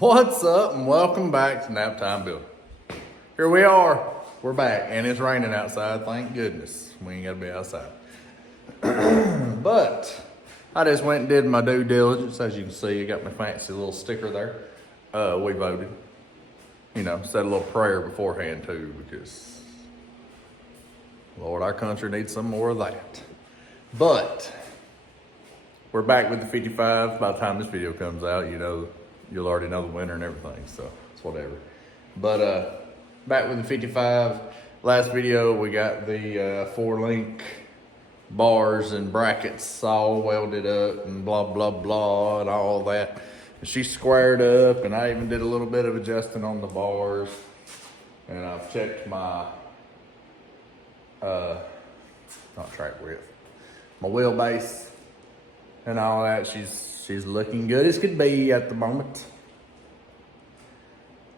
What's up and welcome back to Nap Time Building. Here we are, we're back and it's raining outside, thank goodness. We ain't gotta be outside. But I just went and did my due diligence. As you can see, I got my fancy little sticker there. We voted. You know, said a little prayer beforehand too because Lord, our country needs some more of that. But we're back with the 55. By the time this video comes out, you'll already know the winner and everything, so it's whatever. But back with the 55. Last video we got the 4-link bars and brackets all welded up and blah blah blah and all that. And she squared up, and I even did a little bit of adjusting on the bars. And I've checked my not track width, my wheelbase and all that. She's looking good as could be at the moment.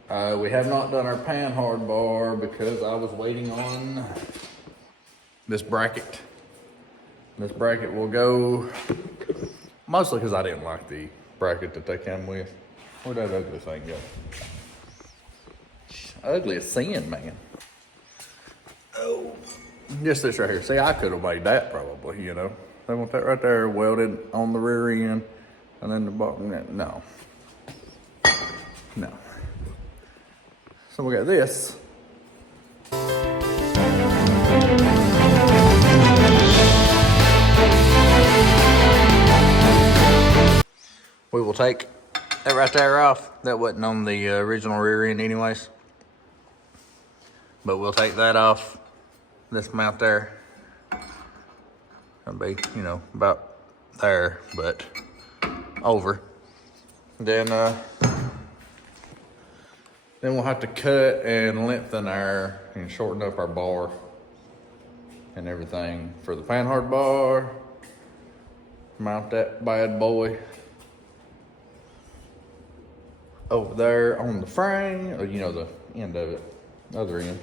We have not done our panhard bar because I was waiting on this bracket. This bracket will go, mostly because I didn't like the bracket that they came with. Where'd that ugly thing go? Ugly as sin, man. Oh, just this right here. See, I could have made that probably, They want that right there welded on the rear end. And then the bottom, no. So we got this. We will take that right there off. That wasn't on the original rear end anyways. But we'll take that off. This mount there. Gonna be, about there, but over. Then we'll have to cut and lengthen and shorten up our bar and everything for the panhard bar. Mount that bad boy over there on the frame, or the end of it, other end.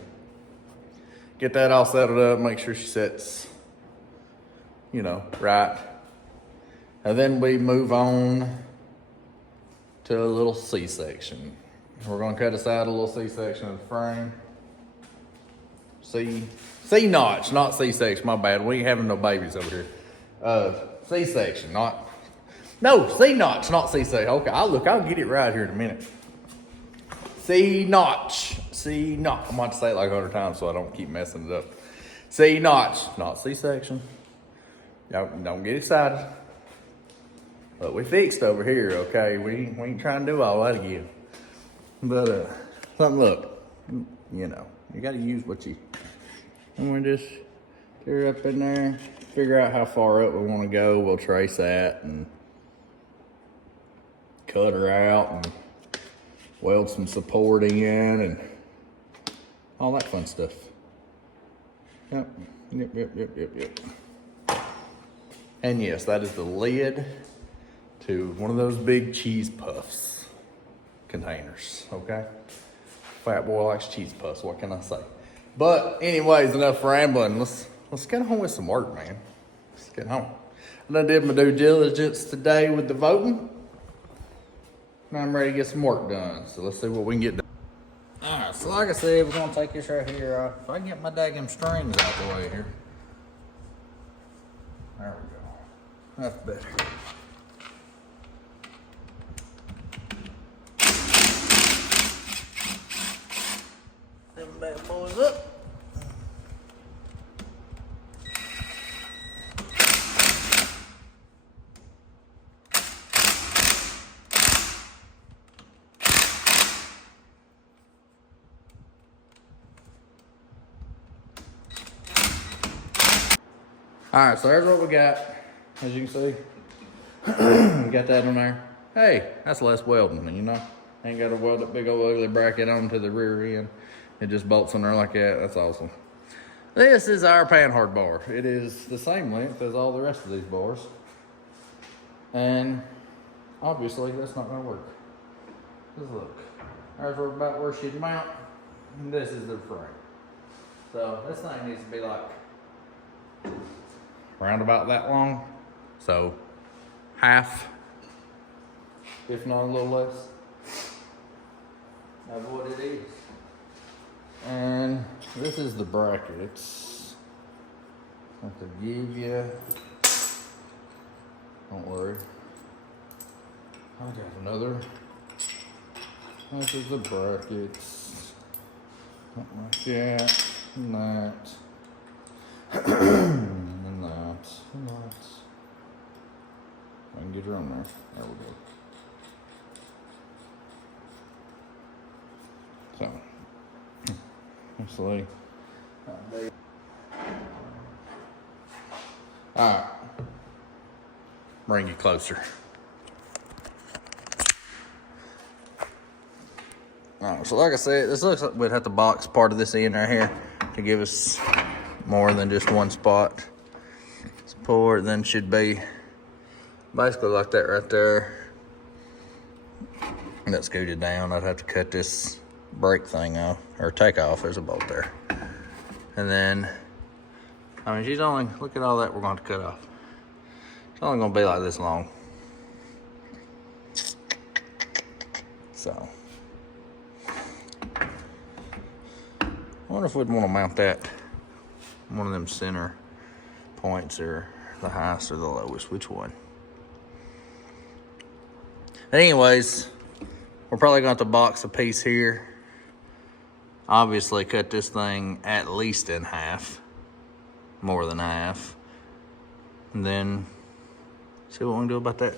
Get that all settled up, make sure she sets, right. And then we move on to a little C-section. We're gonna cut aside a little C-section of the frame. C-notch, not C-section, my bad. We ain't having no babies over here. C-section, C-notch, not C-section. Okay, I'll get it right here in a minute. C-notch. I'm about to say it like 100 times so I don't keep messing it up. C-notch, not C-section. Y'all don't get excited. But we fixed over here, okay? We ain't trying to do all that again. But, look, you gotta use what you, and we just get her up in there, figure out how far up we wanna go. We'll trace that and cut her out and weld some supporting in and all that fun stuff. Yep. And yes, that is the lid to one of those big cheese puffs containers, okay? Fat boy likes cheese puffs, what can I say? But anyways, enough rambling. Let's get on with some work, man. Let's get on. I done did my due diligence today with the voting. Now I'm ready to get some work done. So let's see what we can get done. All right, so like I said, we're gonna take this right here off. If I can get my daggum strings out the way here. There we go. That's better. Them bad boys up. All right, so there's what we got. As you can see, we got that on there. Hey, that's less welding, Ain't got to weld that big old ugly bracket onto the rear end. It just bolts on there like that. That's awesome. This is our panhard bar. It is the same length as all the rest of these bars. And obviously that's not gonna work. Just look. There's about where she'd mount. And this is the frame. So this thing needs to be like around about that long. So half, if not a little less. of what it is. And this is the brackets that they give you. Don't worry. I got another. This is the brackets. Something like that. And that. And that. And that. I can get her on there. There we go. So, actually, alright, bring you closer. Alright, so like I said, this looks like we'd have to box part of this in right here to give us more than just one spot. Support then should be basically like that right there. And that scooted down, I'd have to cut this brake thing off, or take off, there's a bolt there. And then, I mean, she's only, look at all that we're going to cut off. It's only going to be like this long. So, I wonder if we'd want to mount that, one of them center points, or the highest or the lowest, which one? Anyways, we're probably going to have to box a piece here. Obviously, cut this thing at least in half, more than half, and then see what we can do about that.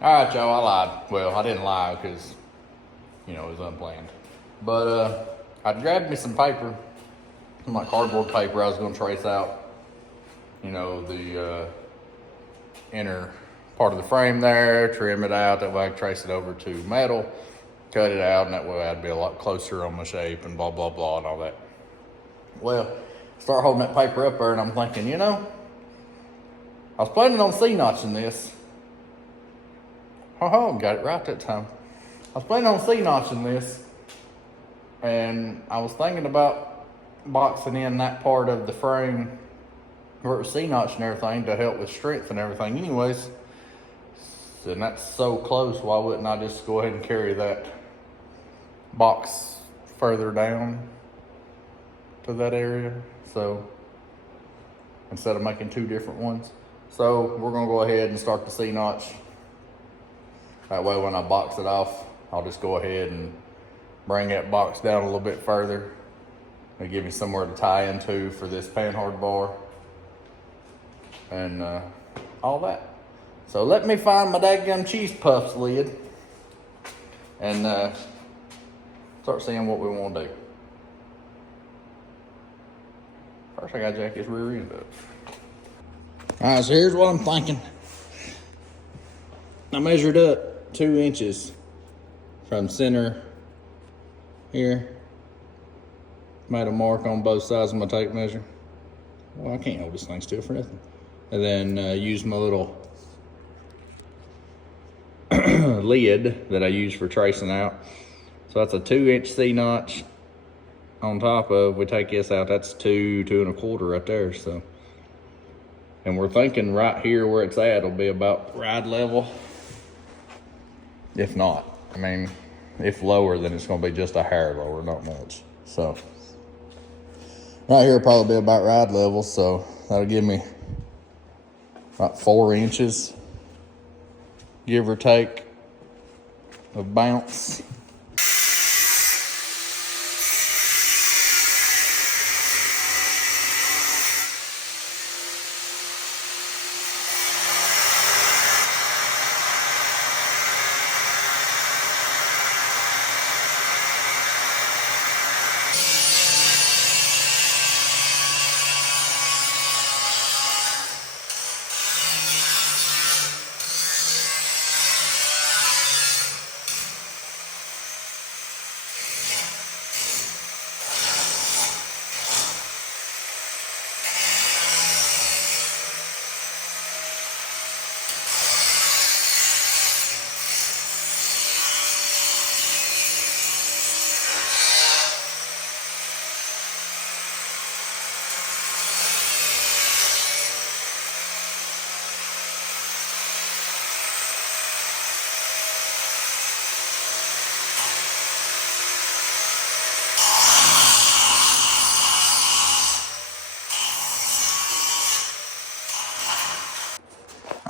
All right, y'all, I lied. Well, I didn't lie because, you know, it was unplanned. But I grabbed me some paper, some like cardboard paper I was going to trace out, you know, the inner part of the frame there, trim it out, that way I can trace it over to metal, cut it out, and that way I'd be a lot closer on my shape and blah, blah, blah, and all that. Well, start holding that paper up there, and I'm thinking, you know, I was planning on C-notching this. Got it right that time. I was planning on C-notching this, and I was thinking about boxing in that part of the frame where it was C-notched and everything to help with strength and everything anyways. And that's so close, why wouldn't I just go ahead and carry that box further down to that area? So, instead of making two different ones. So, we're gonna go ahead and start the C-notch. That way when I box it off, I'll just go ahead and bring that box down a little bit further. It'll give me somewhere to tie into for this panhard bar. And all that. So let me find my dadgum cheese puffs lid and start seeing what we want to do. First I gotta jack this rear end up. All right, so here's what I'm thinking. I measured up 2 inches from center here. Made a mark on both sides of my tape measure. Well, I can't hold this thing still for nothing. And then use my little lid that I use for tracing out. So that's a 2-inch C-notch on top of, we take this out, that's 2 1/4 right there. So, and we're thinking right here where it's at will be about ride level. If not, I mean, if lower, then it's gonna be just a hair lower, not much. So, right here will probably be about ride level, so that'll give me about 4 inches, give or take, of bounce.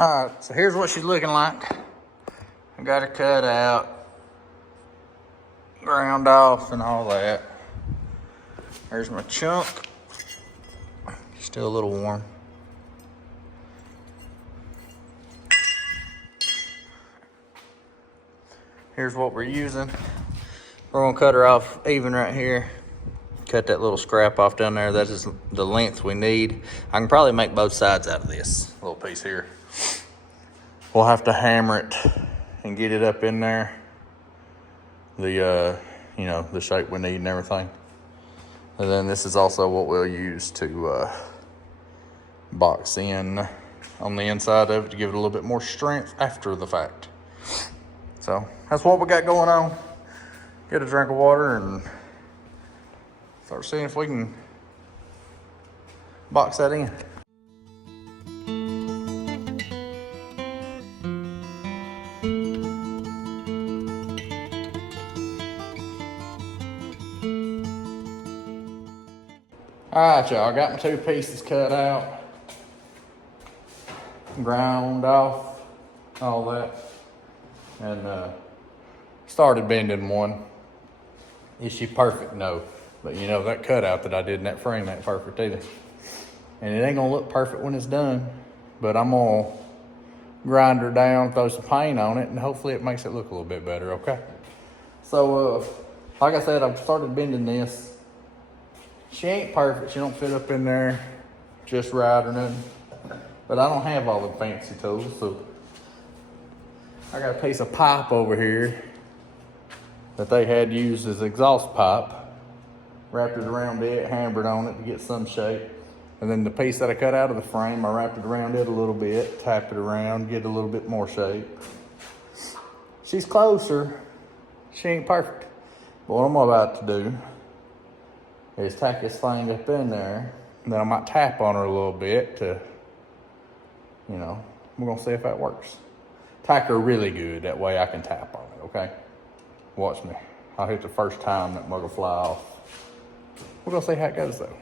All right, so here's what she's looking like. I got her cut out, ground off and all that. There's my chunk. Still a little warm. Here's what we're using. We're gonna cut her off even right here. Cut that little scrap off down there. That is the length we need. I can probably make both sides out of this little piece here. We'll have to hammer it and get it up in there. The the shape we need and everything. And then this is also what we'll use to box in on the inside of it to give it a little bit more strength after the fact. So that's what we got going on. Get a drink of water and start seeing if we can box that in. All right, y'all, I got my 2 pieces cut out, ground off, all that, and started bending one. Is she perfect? No. But you know, that cutout that I did in that frame ain't perfect either. And it ain't gonna look perfect when it's done, but I'm gonna grind her down, throw some paint on it, and hopefully it makes it look a little bit better, okay? So, like I said, I've started bending this. She ain't perfect. She don't fit up in there just right or nothing. But I don't have all the fancy tools, so I got a piece of pipe over here that they had used as exhaust pipe. Wrapped it around it, hammered on it to get some shape. And then the piece that I cut out of the frame, I wrapped it around it a little bit, tapped it around, get a little bit more shape. She's closer. She ain't perfect. But what I'm about to do is tack this thing up in there, and then I might tap on her a little bit to, we're gonna see if that works. Tack her really good, that way I can tap on it, okay? Watch me. I'll hit the first time that mug will fly off. We're gonna see how it goes though.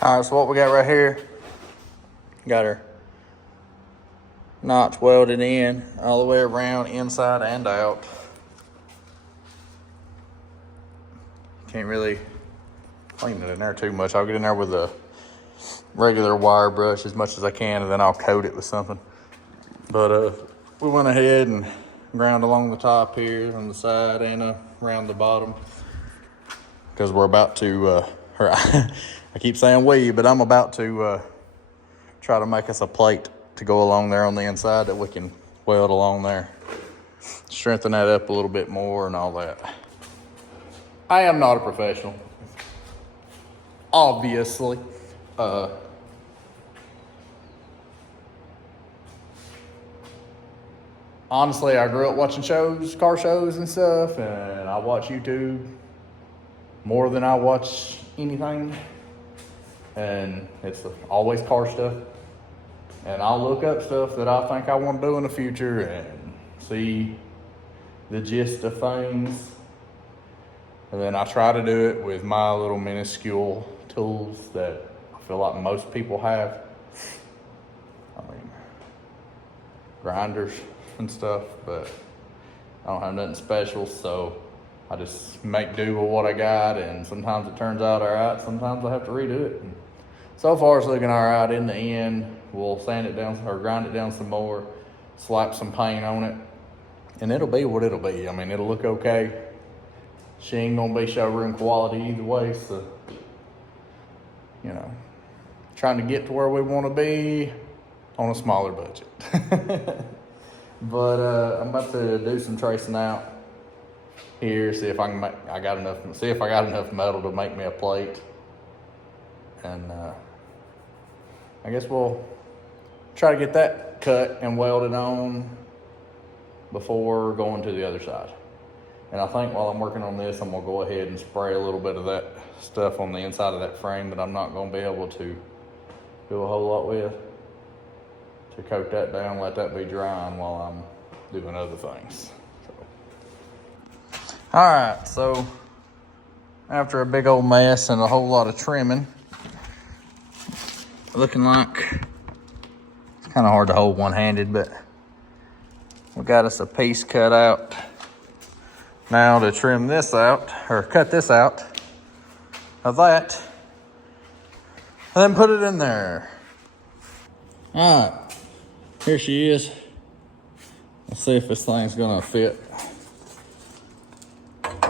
All right, so what we got right here, got her notch welded in all the way around, inside and out. Can't really clean it in there too much. I'll get in there with a regular wire brush as much as I can, and then I'll coat it with something. But we went ahead and ground along the top here on the side and around the bottom, because we're about to, I keep saying we, but I'm about to try to make us a plate to go along there on the inside that we can weld along there. Strengthen that up a little bit more and all that. I am not a professional, obviously. Honestly, I grew up watching shows, car shows and stuff, and I watch YouTube more than I watch anything. And it's always car stuff. And I'll look up stuff that I think I want to do in the future and see the gist of things. And then I try to do it with my little minuscule tools that I feel like most people have. I mean, grinders and stuff, but I don't have nothing special, so I just make do with what I got, and sometimes it turns out all right, sometimes I have to redo it. And so far it's looking all right. In the end, we'll sand it down or grind it down some more, slap some paint on it, and it'll be what it'll be. I mean, it'll look okay. She ain't gonna be showroom quality either way, so, you know, trying to get to where we wanna be on a smaller budget. But I'm about to do some tracing out here, see if I can see if I got enough metal to make me a plate. And I guess we'll try to get that cut and welded on before going to the other side. And I think while I'm working on this, I'm gonna go ahead and spray a little bit of that stuff on the inside of that frame that I'm not gonna be able to do a whole lot with, to coat that down, let that be drying while I'm doing other things. All right, so after a big old mess and a whole lot of trimming, looking like it's kind of hard to hold one-handed, but we got us a piece cut out. Now to trim this out, or cut this out of that, and then put it in there. All right, here she is. Let's see if this thing's gonna fit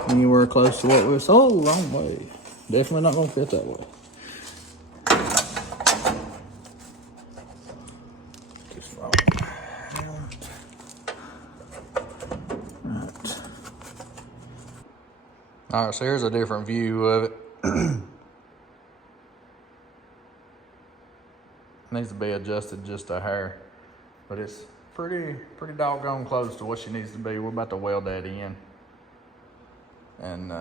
anywhere close to what we saw. Oh, wrong way. Definitely not gonna fit that way. Just wrong. Right. All right, so here's a different view of it. Needs to be adjusted just a hair, but it's pretty doggone close to what she needs to be. We're about to weld that in, and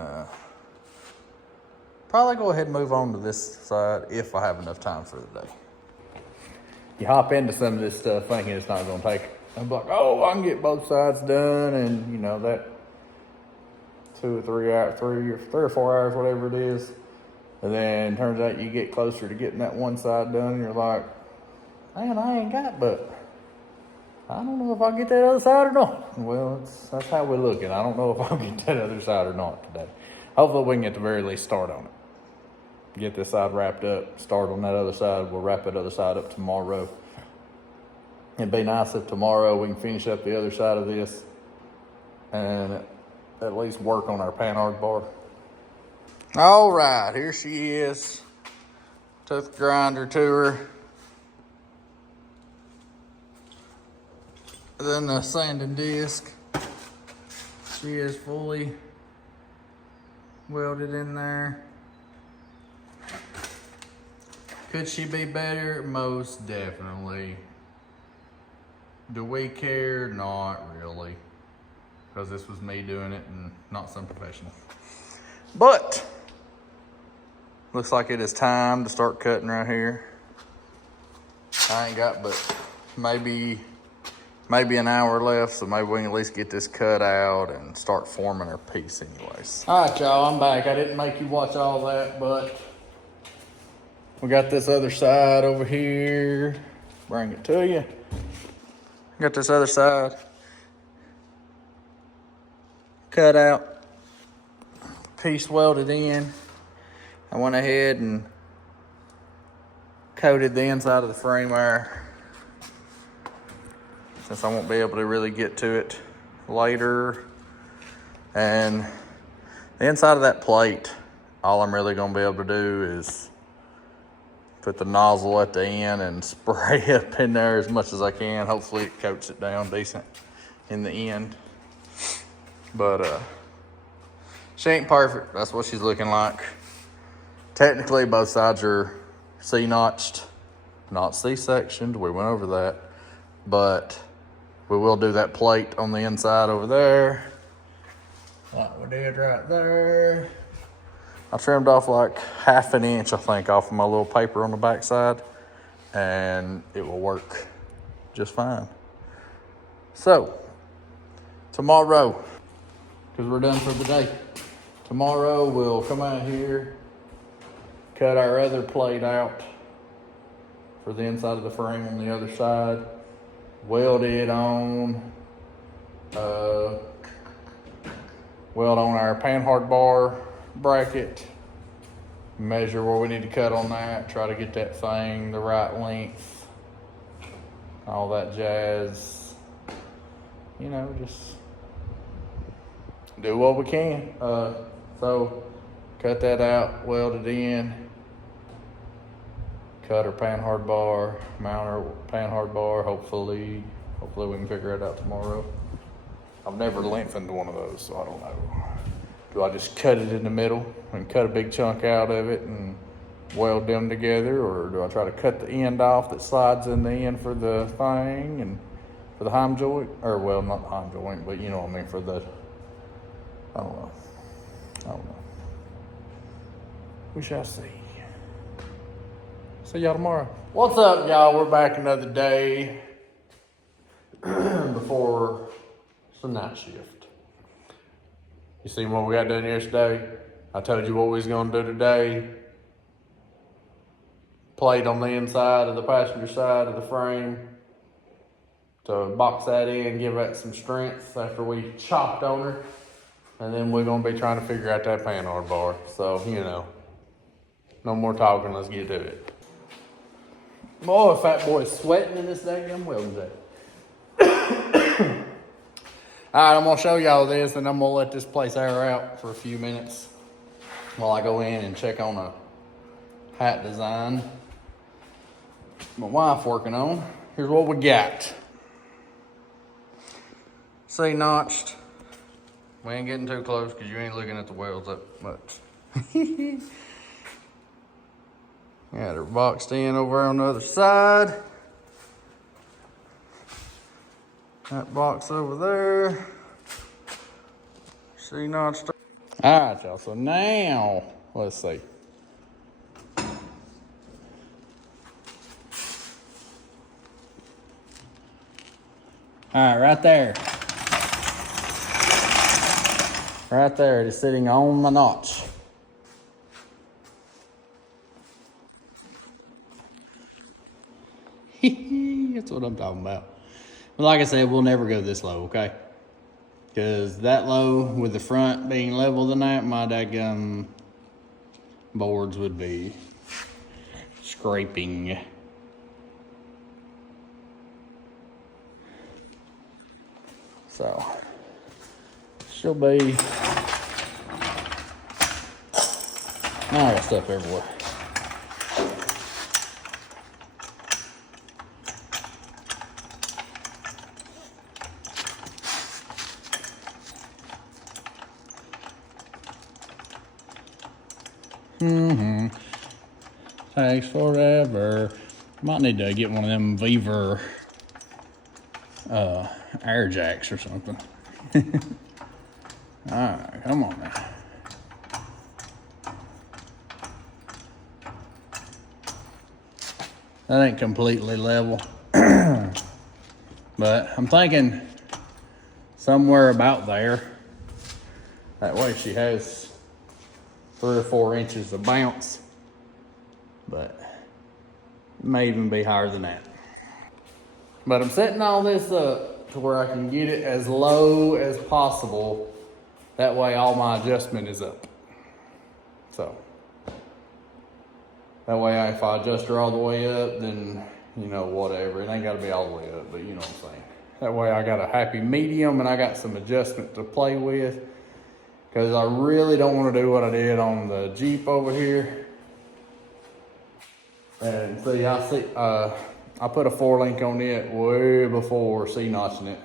probably go ahead and move on to this side if I have enough time for the day. You hop into some of this stuff thinking it's not gonna take. I'm like, oh, I can get both sides done, and you know that 2 or 3 hours, 3 or 4 hours, whatever it is. And then turns out you get closer to getting that one side done, and you're like, man, I ain't got, but I don't know if I'll get that other side or not. Well, that's how we're looking. I don't know if I'll get that other side or not today. Hopefully we can at the very least start on it. Get this side wrapped up, start on that other side. We'll wrap that other side up tomorrow. It'd be nice if tomorrow we can finish up the other side of this and at least work on our panhard bar. All right, here she is. Took the grinder to her. Then the sanding disc. She is fully welded in there. Could she be better? Most definitely. Do we care? Not really. Because this was me doing it and not some professional. But looks like it is time to start cutting right here. I ain't got but maybe an hour left, so maybe we can at least get this cut out and start forming our piece anyways. All right, y'all, I'm back. I didn't make you watch all that, but we got this other side over here. Bring it to you. Got this other side cut out, piece welded in. I went ahead and coated the inside of the frame wire, since I won't be able to really get to it later. And the inside of that plate, all I'm really gonna be able to do is put the nozzle at the end and spray up in there as much as I can. Hopefully it coats it down decent in the end. But she ain't perfect. That's what she's looking like. Technically, both sides are C-notched, not C-sectioned. We went over that. But we will do that plate on the inside over there. Like we did right there. I trimmed off like 1/2 inch, I think, off of my little paper on the back side, and it will work just fine. So, tomorrow, because we're done for the day, tomorrow we'll come out here, cut our other plate out for the inside of the frame on the other side, weld it on, weld on our panhard bar bracket, measure where we need to cut on that, try to get that thing the right length, all that jazz. You know, just do what we can. So cut that out, weld it in, cut her panhard bar, mount her panhard bar. Hopefully we can figure it out tomorrow. I've never lengthened one of those, so I don't know. Do I just cut it in the middle and cut a big chunk out of it and weld them together, or do I try to cut the end off that slides in the end for the thing and for the heim joint? Or, well, not the heim joint, but you know what I mean, for the, I don't know. We shall see. See y'all tomorrow. What's up, y'all? We're back another day before some night shift. You see what we got done yesterday? I told you what we was gonna do today. Plate on the inside of the passenger side of the frame to box that in, give that some strength after we chopped on her. And then we're gonna be trying to figure out that panhard bar. So, you know, no more talking, let's get to it. Boy, fat boy's sweating in this daggum welding day. All right, I'm gonna show y'all this, and I'm gonna let this place air out for a few minutes while I go in and check on a hat design my wife working on. Here's what we got. C-notched. We ain't getting too close because you ain't looking at the welds that much. Got her boxed in over on the other side. That box over there. C-notched. All right, y'all. So now, let's see. All right, right there. Right there, it is sitting on my notch. That's what I'm talking about. But like I said, we'll never go this low, okay? Because that low, with the front being level than that, my daggum boards would be scraping. So, she'll be... Now I got stuff everywhere. Takes forever. Might need to get one of them Beaver air jacks or something. Alright, come on now. That ain't completely level. But I'm thinking somewhere about there. That way she has 3 or 4 inches of bounce. But it may even be higher than that. But I'm setting all this up to where I can get it as low as possible. That way all my adjustment is up. So, that way if I adjust her all the way up, then, you know, whatever. It ain't gotta be all the way up, but you know what I'm saying. That way I got a happy medium and I got some adjustment to play with. Because I really don't want to do what I did on the Jeep over here. And see, I put a 4-link on it way before C-notching it.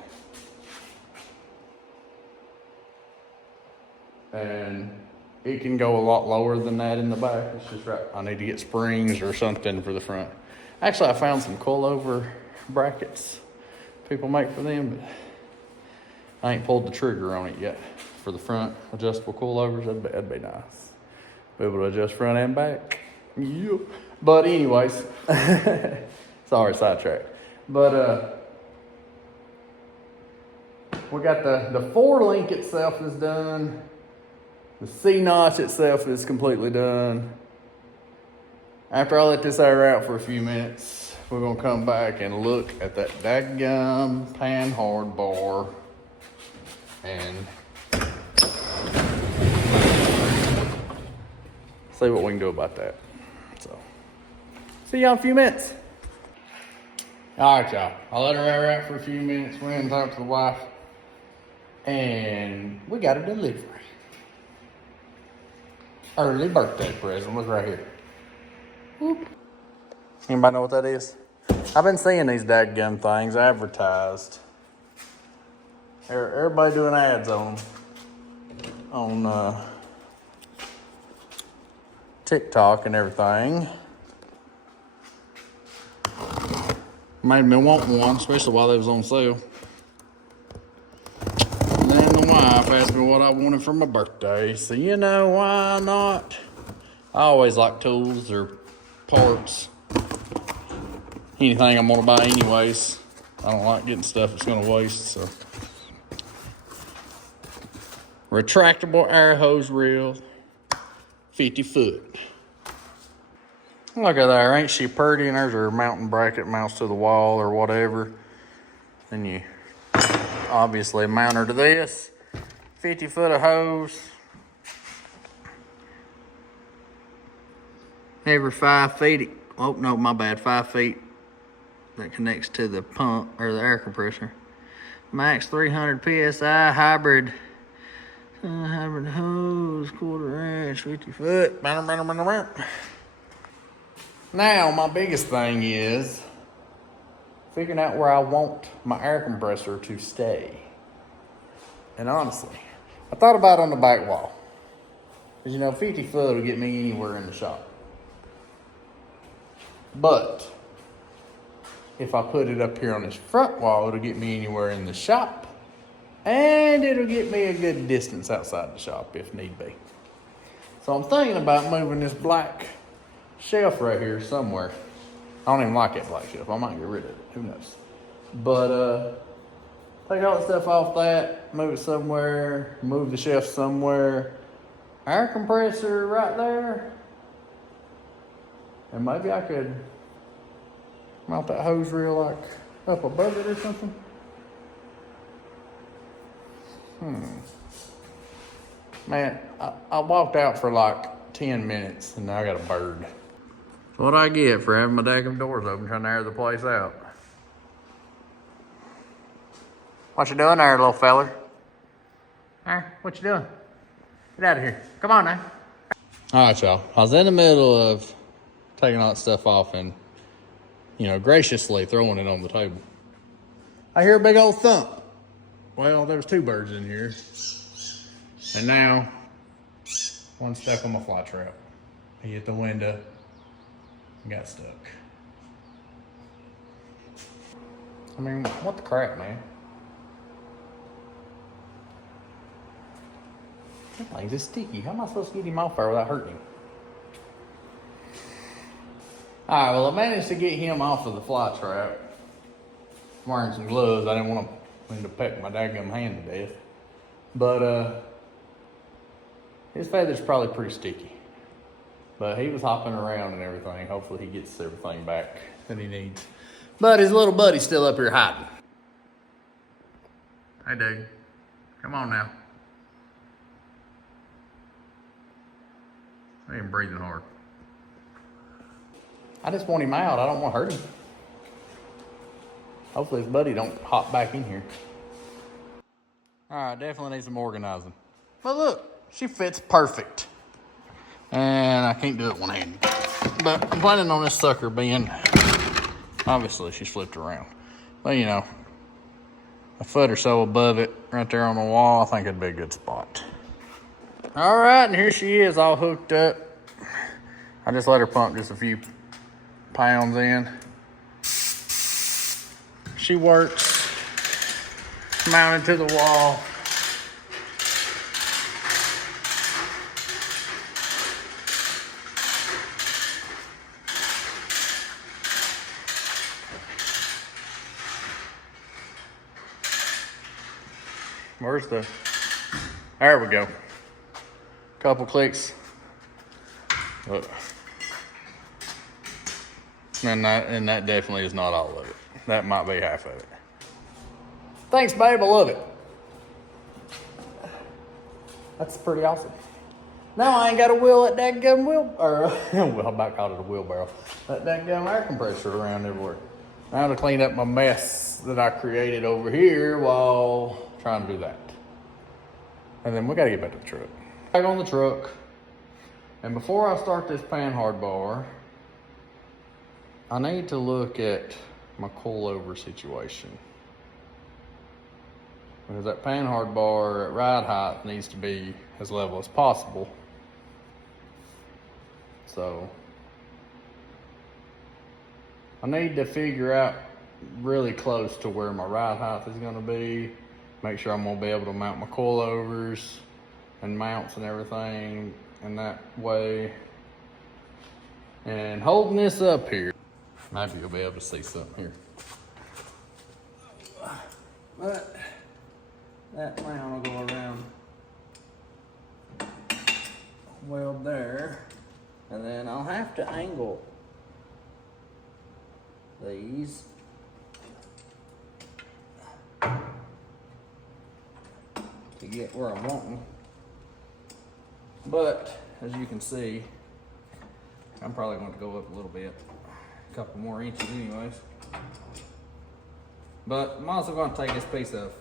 And it can go a lot lower than that in the back. It's just right. I need to get springs or something for the front. Actually, I found some coilover brackets people make for them, but I ain't pulled the trigger on it yet. For the front adjustable coilovers, that'd be nice. Be able to adjust front and back. Yeah. But anyways, sorry, sidetrack. But we got the 4-link itself is done. The C-notch itself is completely done. After I let this air out for a few minutes, we're gonna come back and look at that daggum panhard bar and see what we can do about that. So, see y'all in a few minutes. All right, y'all. I'll let her air out for a few minutes. We went and talked to the wife, and we got a delivery. Early birthday present. Look right here. Whoop. Anybody know what that is? I've been seeing these dadgum things advertised. Everybody doing ads on TikTok and everything. Made me want one, especially while they was on sale. And then the wife asked me what I wanted for my birthday. So you know, why not? I always like tools or parts. Anything I'm gonna buy anyways. I don't like getting stuff that's gonna waste, so. Retractable air hose reel, 50 foot. Look at there, ain't she pretty? And there's her mounting bracket, mounts to the wall or whatever. Then you obviously mount her to this. 50 foot of hose. Every 5 feet, oh no, my bad, 5 feet that connects to the pump or the air compressor. Max 300 PSI hybrid hose, 1/4 inch, 50 foot. Now, my biggest thing is figuring out where I want my air compressor to stay. And honestly, I thought about it on the back wall. Because, you know, 50 foot will get me anywhere in the shop. But if I put it up here on this front wall, it'll get me anywhere in the shop. And it'll get me a good distance outside the shop if need be. So I'm thinking about moving this black shelf right here somewhere. I don't even like that black shelf. I might get rid of it. Who knows? But take all the stuff off that, move it somewhere, move the shelf somewhere. Air compressor right there. And maybe I could mount that hose reel like up above it or something. Man, I walked out for like 10 minutes and now I got a bird. That's what I get for having my daggum doors open, trying to air the place out. What you doing there, little feller? Hey, what you doing? Get out of here. Come on now. All right, y'all. I was in the middle of taking all that stuff off and, you know, graciously throwing it on the table. I hear a big old thump. Well, there was 2 birds in here. And now, one stuck on my fly trap. He hit the window and got stuck. I mean, what the crap, man? That thing's just sticky. How am I supposed to get him off there without hurting him? Alright, well, I managed to get him off of the fly trap. I'm wearing some gloves. I didn't want him to peck my daggum hand to death. But, his feather's probably pretty sticky. But he was hopping around and everything. Hopefully he gets everything back that he needs. But his little buddy's still up here hiding. Hey, dude. Come on now. I ain't breathing hard. I just want him out. I don't want to hurt him. Hopefully his buddy don't hop back in here. All right, definitely need some organizing. But look. She fits perfect. And I can't do it one-handed. But I'm planning on this sucker being, obviously she's flipped around. But you know, a foot or so above it, right there on the wall, I think it'd be a good spot. All right, and here she is all hooked up. I just let her pump just a few pounds in. She works, mounted to the wall. Where's the, there we go. Couple clicks. Look. And that definitely is not all of it. That might be half of it. Thanks, babe, I love it. That's pretty awesome. Now I ain't got to wheel that dadgum wheel, or well, I about called it a wheelbarrow. That dadgum air compressor around everywhere. Now to clean up my mess that I created over here while trying to do that. And then we got to get back to the truck. Back on the truck. And before I start this panhard bar, I need to look at my coilover situation. Because that panhard bar at ride height needs to be as level as possible. So I need to figure out really close to where my ride height is gonna be. Make sure I'm gonna be able to mount my coilovers and mounts and everything in that way. And holding this up here, maybe you'll be able to see something here. But that mount will go around weld there. And then I'll have to angle these to get where I'm wanting. But as you can see, I'm probably going to go up a little bit, a couple more inches anyways. But I'm also going to take this piece of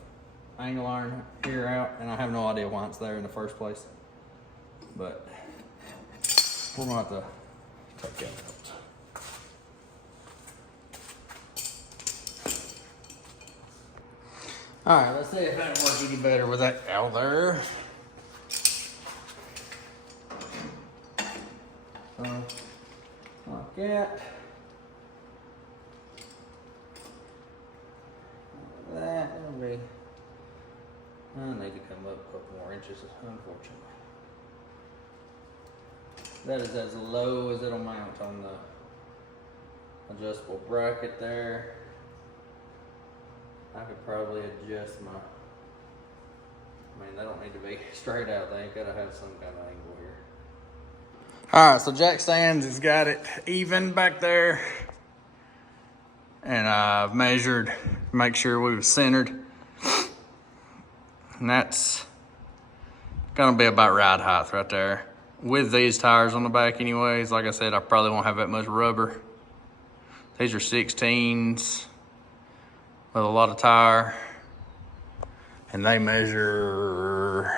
angle iron here out, and I have no idea why it's there in the first place. But we're going to have to take that out. All right, let's see if that works any better with that out there. So, like that. That'll be. I need to come up a couple more inches, unfortunately. That is as low as it'll mount on the adjustable bracket there. I could probably adjust my, I mean, they don't need to be straight out. They ain't gotta have some kind of angle here. All right, so jack stands has got it even back there. And I've measured, make sure we were centered. And that's gonna be about ride height right there. With these tires on the back anyways, like I said, I probably won't have that much rubber. These are 16s with a lot of tire. And they measure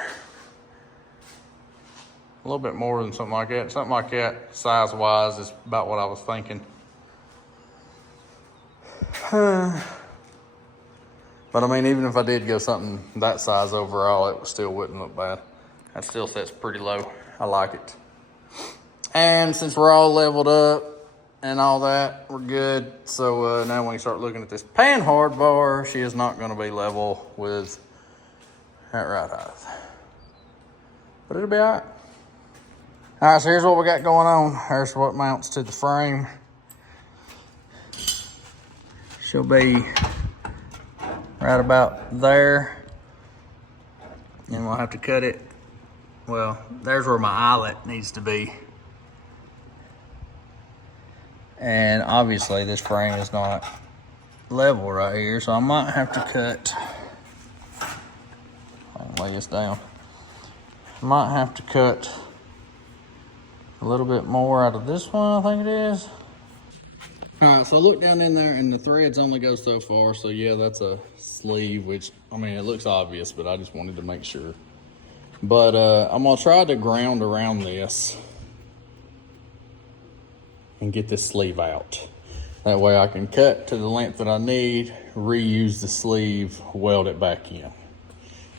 a little bit more than something like that. Something like that, size-wise, is about what I was thinking. But I mean, even if I did go something that size overall, it still wouldn't look bad. That still sets pretty low. I like it. And since we're all leveled up and all that, we're good. So now when you start looking at this panhard bar, she is not gonna be level with that ride height. But it'll be all right. All right, so here's what we got going on. Here's what mounts to the frame. She'll be right about there. And we'll have to cut it. Well, there's where my eyelet needs to be. And obviously this frame is not level right here, so I might have to cut, I can lay this down. I might have to cut a little bit more out of this one, I think it is. All right, so I look down in there and the threads only go so far. So yeah, that's a sleeve, which, I mean, it looks obvious, but I just wanted to make sure. But I'm gonna try to ground around this and get this sleeve out. That way I can cut to the length that I need, reuse the sleeve, weld it back in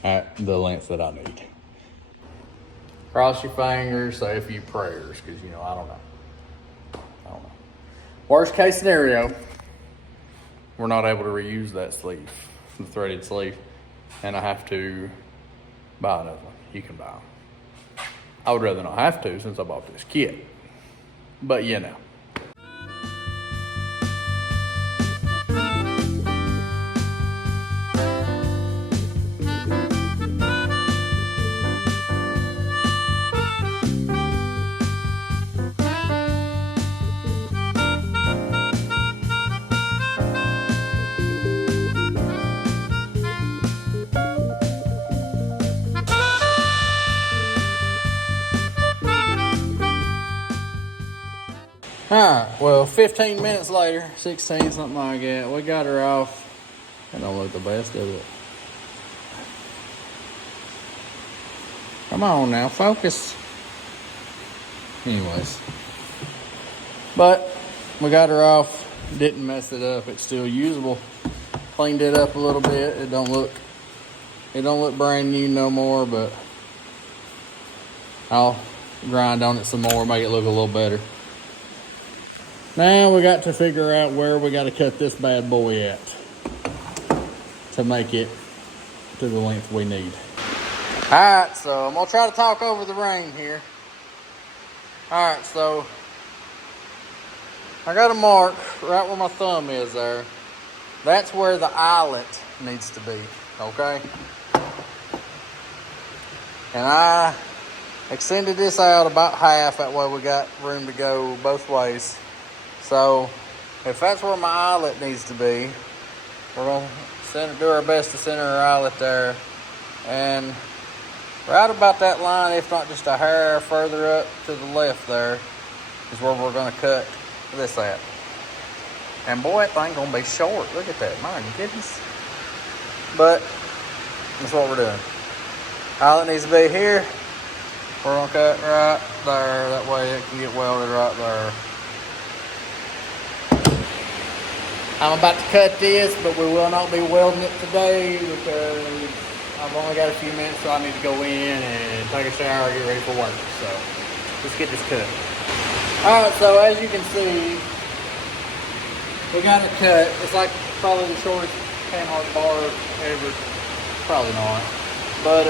at the length that I need. Cross your fingers, say a few prayers, because, you know, I don't know. Worst case scenario, we're not able to reuse that sleeve, the threaded sleeve, and I have to buy another one. You can buy them. I would rather not have to since I bought this kit, but you know. All right, well, 15 minutes later, 16, something like that, we got her off. I don't look the best, does it? Come on now, focus. Anyways, but We got her off, didn't mess it up. It's still usable. Cleaned it up a little bit. It don't look brand new no more, but I'll grind on it some more, make it look a little better. Now we got to figure out where we got to cut this bad boy at to make it to the length we need. All right, so I'm gonna try to talk over the rain here. All right, so I got a mark right where my thumb is there. That's where the eyelet needs to be, okay? And I extended this out about half, that way we got room to go both ways. So if that's where my eyelet needs to be, we're gonna do our best to center our eyelet there. And right about that line, if not just a hair further up to the left there, is where we're gonna cut this at. And boy, that thing gonna be short. Look at that, my goodness. But that's what we're doing. Eyelet needs to be here. We're gonna cut right there. That way it can get welded right there. I'm about to cut this, but we will not be welding it today because I've only got a few minutes, so I need to go in and take a shower, get ready for work. So let's get this cut. All right, so as you can see, we got it cut. It's like probably the shortest panhard bar ever. Probably not, but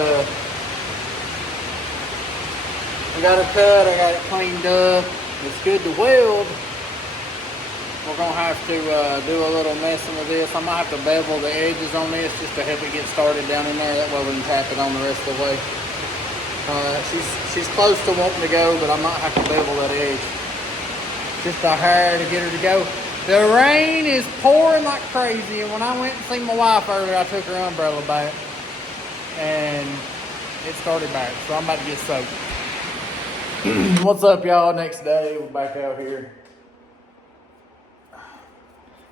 we got it cut. I got it cleaned up. It's good to weld. We're gonna have to do a little messing with this. I might have to bevel the edges on this just to help it get started down in there. That way we can tap it on the rest of the way. She's close to wanting to go, but I might have to bevel that edge. Just a hair to get her to go. The rain is pouring like crazy, and when I went and seen my wife earlier, I took her umbrella back, and it started back, so I'm about to get soaked. What's up, y'all? Next day, we're back out here.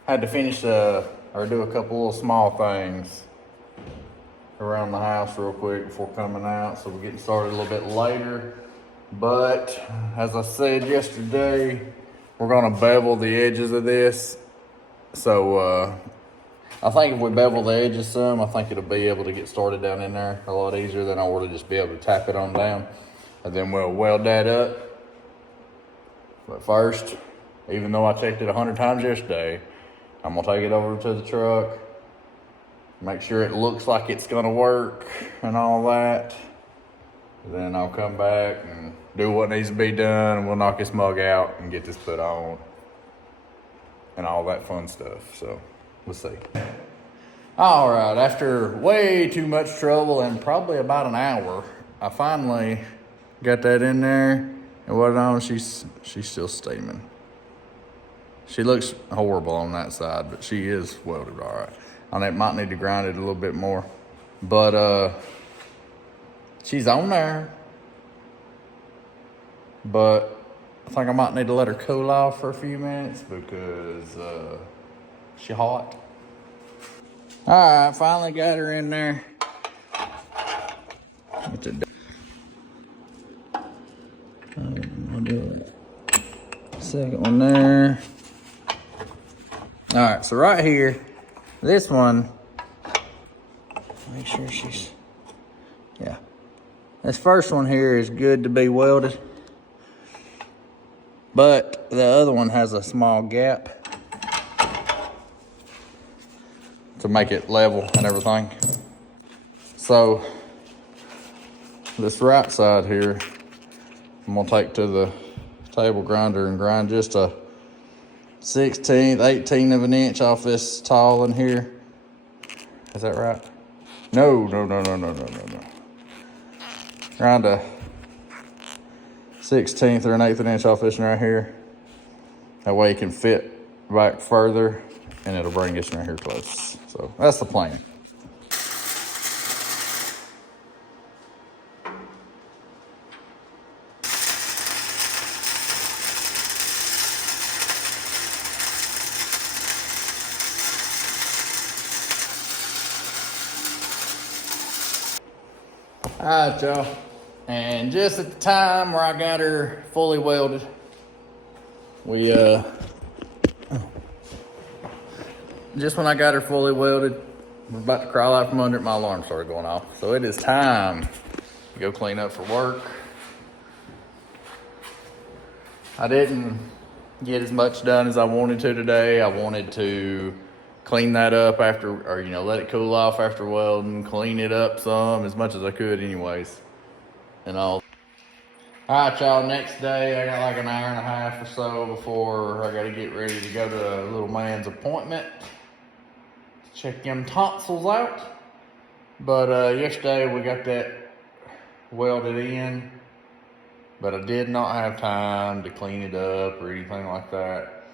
Had to finish or do a couple little small things around the house real quick before coming out, so we're getting started a little bit later. But as I said yesterday, we're gonna bevel the edges of this. So I think if we bevel the edges some, I think it'll be able to get started down in there a lot easier than I would just be able to tap it on down. And then we'll weld that up. But first, even though I checked it 100 times yesterday, I'm gonna take it over to the truck, make sure it looks like it's gonna work and all that. Then I'll come back and do what needs to be done, and we'll knock this mug out and get this put on and all that fun stuff. So we'll see. All right, after way too much trouble and probably about an hour, I finally got that in there. And what on? She's still steaming. She looks horrible on that side, but she is welded all right. I might need to grind it a little bit more, but she's on there. But I think I might need to let her cool off for a few minutes because she's hot. All right, finally got her in there. I'll do it. Second one there. All right, so right here, this one, make sure she's, yeah. This first one here is good to be welded, but the other one has a small gap to make it level and everything. So this right side here, I'm gonna take to the table grinder and grind just a 16th, 18th of an inch off this tall in here. Is that right? No. Grind a 16th or an 1/8 inch off this one right here. That way it can fit back further and it'll bring this one right here close. So that's the plan. All right, y'all. And just at the time where I got her fully welded, we just when I got her fully welded, we're about to crawl out from under it, my alarm started going off. So it is time to go clean up for work. I didn't get as much done as I wanted to today. I wanted to clean that up after, or let it cool off after welding, clean it up some as much as I could anyways, and all. All right, y'all, next day, I got like an hour and a half or so before I gotta get ready to go to a little man's appointment. Check them tonsils out. But yesterday we got that welded in, but I did not have time to clean it up or anything like that.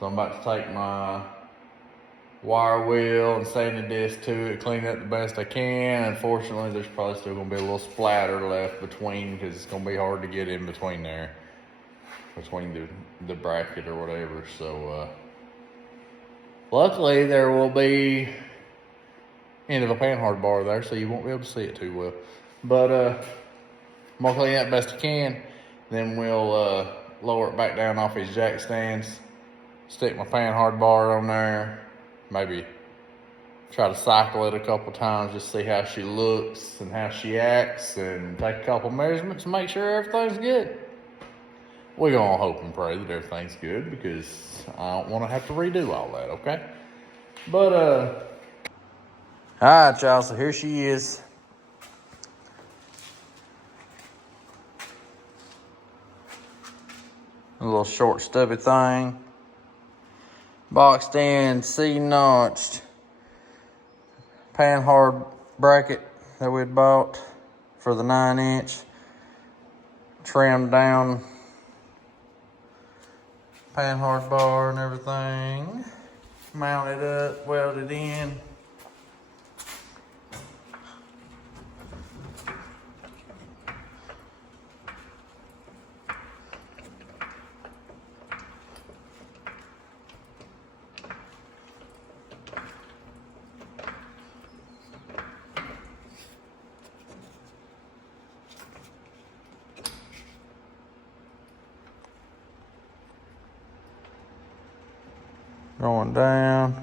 So I'm about to take my wire wheel and sanding disc to it, clean it the best I can. Unfortunately, there's probably still gonna be a little splatter left between, because it's gonna be hard to get in between there, between the bracket or whatever. So luckily there will be end of a panhard bar there, so you won't be able to see it too well. But I'm gonna clean that best I can. Then we'll lower it back down off these jack stands, stick my panhard bar on there, maybe try to cycle it a couple times, just see how she looks and how she acts, and take a couple measurements and make sure everything's good. We're gonna hope and pray that everything's good, because I don't wanna have to redo all that, okay? But all right, y'all, so here she is. A little short stubby thing. Boxed in, C-notched panhard bracket that we'd bought for the 9-inch. Trimmed down panhard bar and everything. Mounted up, welded in. Going down.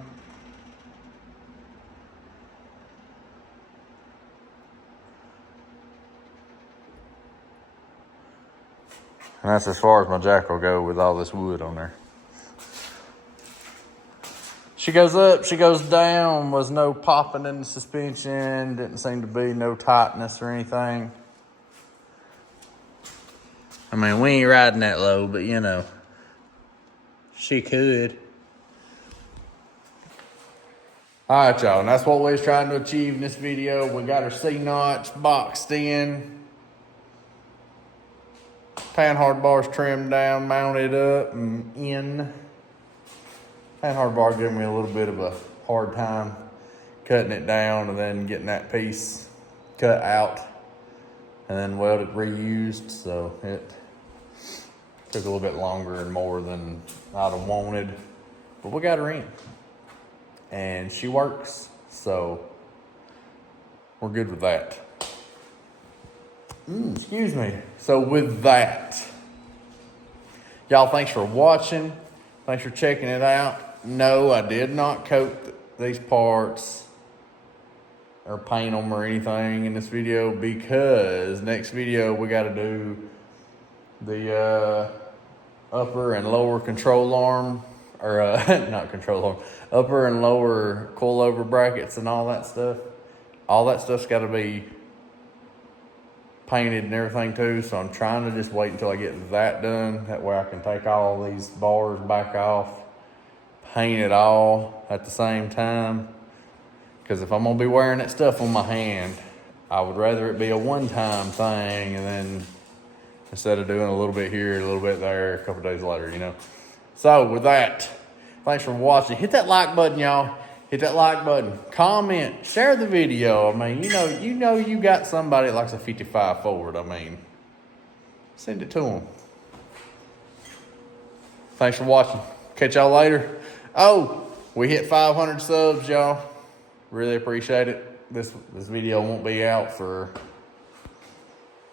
And that's as far as my jack will go with all this wood on there. She goes up, she goes down, was no popping in the suspension, didn't seem to be no tightness or anything. I mean, we ain't riding that low, but she could. All right, y'all, and that's what we was trying to achieve in this video. We got her C-notch boxed in. Panhard bars trimmed down, mounted up and in. Panhard bar giving me a little bit of a hard time cutting it down and then getting that piece cut out and then welded, reused. So it took a little bit longer and more than I'd have wanted, but we got her in. And she works, so we're good with that. Excuse me. So with that, y'all, thanks for watching. Thanks for checking it out. No, I did not coat these parts or paint them or anything in this video, because next video we got to do the upper and lower control arm, or not control arm, upper and lower coilover brackets and all that stuff. All that stuff's got to be painted and everything too, so I'm trying to just wait until I get that done. That way I can take all these bars back off, paint it all at the same time. Because if I'm gonna be wearing that stuff on my hand, I would rather it be a one-time thing, and then instead of doing a little bit here, a little bit there, a couple days later, So with that, thanks for watching. Hit that like button, y'all. Hit that like button. Comment. Share the video. I mean, you got somebody that likes a 55 Ford. I mean, send it to them. Thanks for watching. Catch y'all later. Oh, we hit 500 subs, y'all. Really appreciate it. This video won't be out for,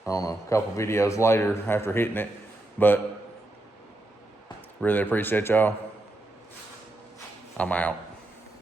I don't know, a couple videos later after hitting it. But really appreciate y'all. I'm out.